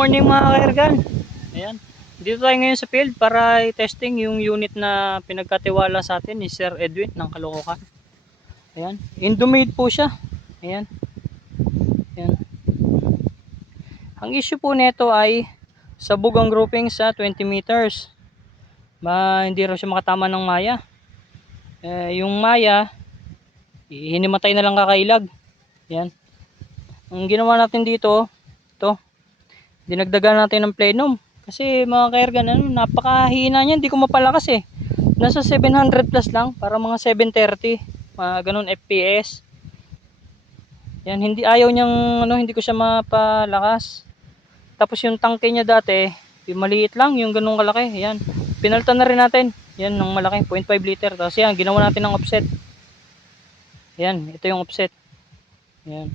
morning mga ka-airgun. Ayan. Dito tayo ngayon sa field para i-testing yung unit na pinagkatiwala sa atin ni Sir Edwin ng Caloocan. Ayan. Indomade po siya. Ayan. Ayan. Ang issue po nito ay sabog ang grouping sa 20 meters. Hindi raw siya makatama ng maya. Yung maya, hinimatay na lang kakailag. Ayan. Ang ginawa natin dito, ito, dinagdagan natin ng plenum kasi mga ka-airgun, napakahina niyan, hindi ko mapalakas nasa 700 plus lang, para mga 730 mga ganun fps. Yan, ayaw niyang hindi ko siya mapalakas. Tapos yung tangke niya dati maliit lang, yung ganun kalaki. Yan, pinalitan na rin natin yan ng malaki, 0.5 liter. Tapos yan, ginawa natin ng offset. Yan, ito yung offset. Yan,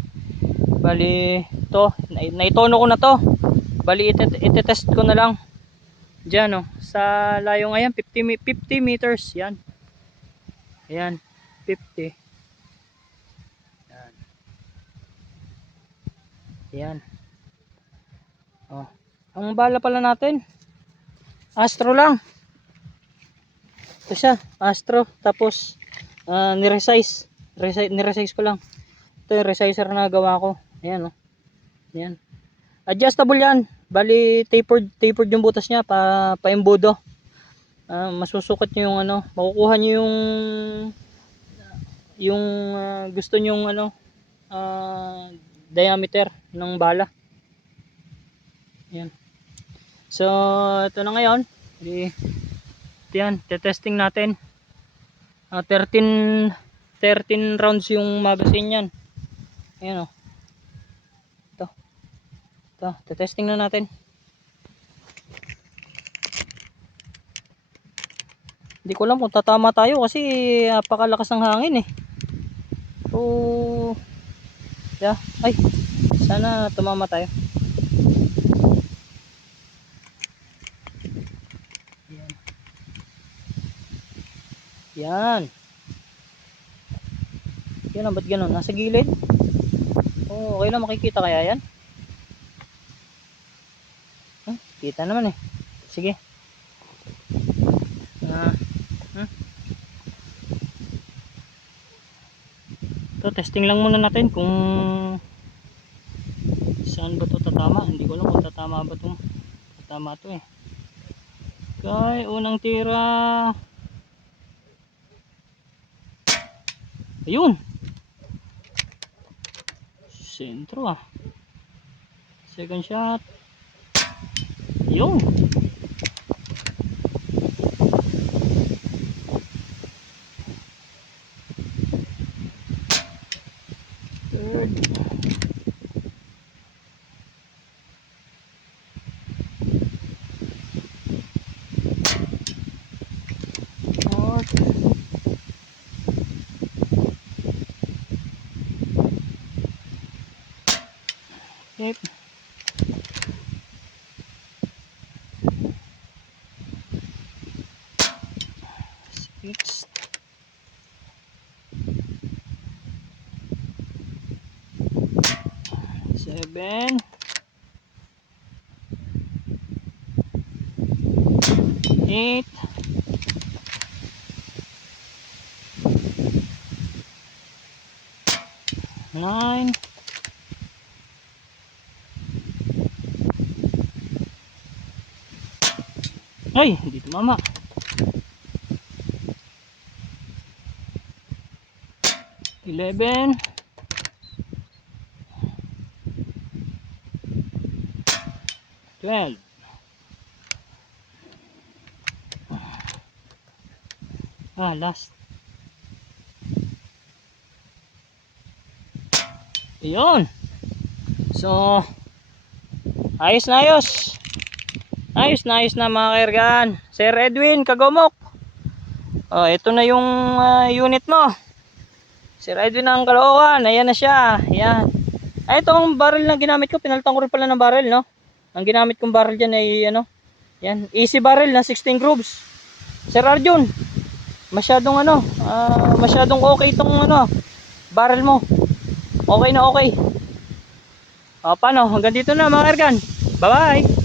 bali ito, naitono ko na to. Bali itetest ko na lang dyan sa layong ayan, 50 meters. Yan, ayan, 50. Yan, yan. Ang bala pala natin Astro lang. Ito siya, Astro. Tapos niresize ko lang. Ito yung resizer na gawa ko. Ayan yan, adjustable yan. Bali tapered yung butas niya, pa-embudo. Masusukat niyo yung makukuha niyo yung gusto niyo diameter ng bala. Yan. So ito na ngayon. Yan, testing natin. 13 rounds yung magazine yan. Ayan ito, testing na natin. Hindi ko alam kung tatama tayo kasi napakalakas ng hangin So yeah, ay sana tumama tayo. Yan. Yan, ba't ganun? Nasa gilid? Okay lang, makikita kaya yan? Kita naman sige. Ito, testing lang muna natin kung saan ba ito tatama. Hindi ko alam kung tatama ba ito. Tatama ito kaya unang tira. Ayun, sentro second shot. Ayun, third. Fourth. Fifth. Sixth. Seven. 8. 9. Ay, hindi tumama. 11. 12. Last. Ayun. So ayos na mga ka-airgun. Sir Edwin Kagomok, ito na yung unit mo. Sir Edwin ng Caloocan, ayan na siya. Ayan. Itong barrel na ginamit ko, pinalitan ko rin pala ng barrel, ang ginamit kong barrel dyan ay yan, easy barrel na 16 grooves. Sir Arjun, masyadong masyadong okay itong barrel mo. Okay na okay. Paano? Hanggang dito na mga Ergan. Bye-bye!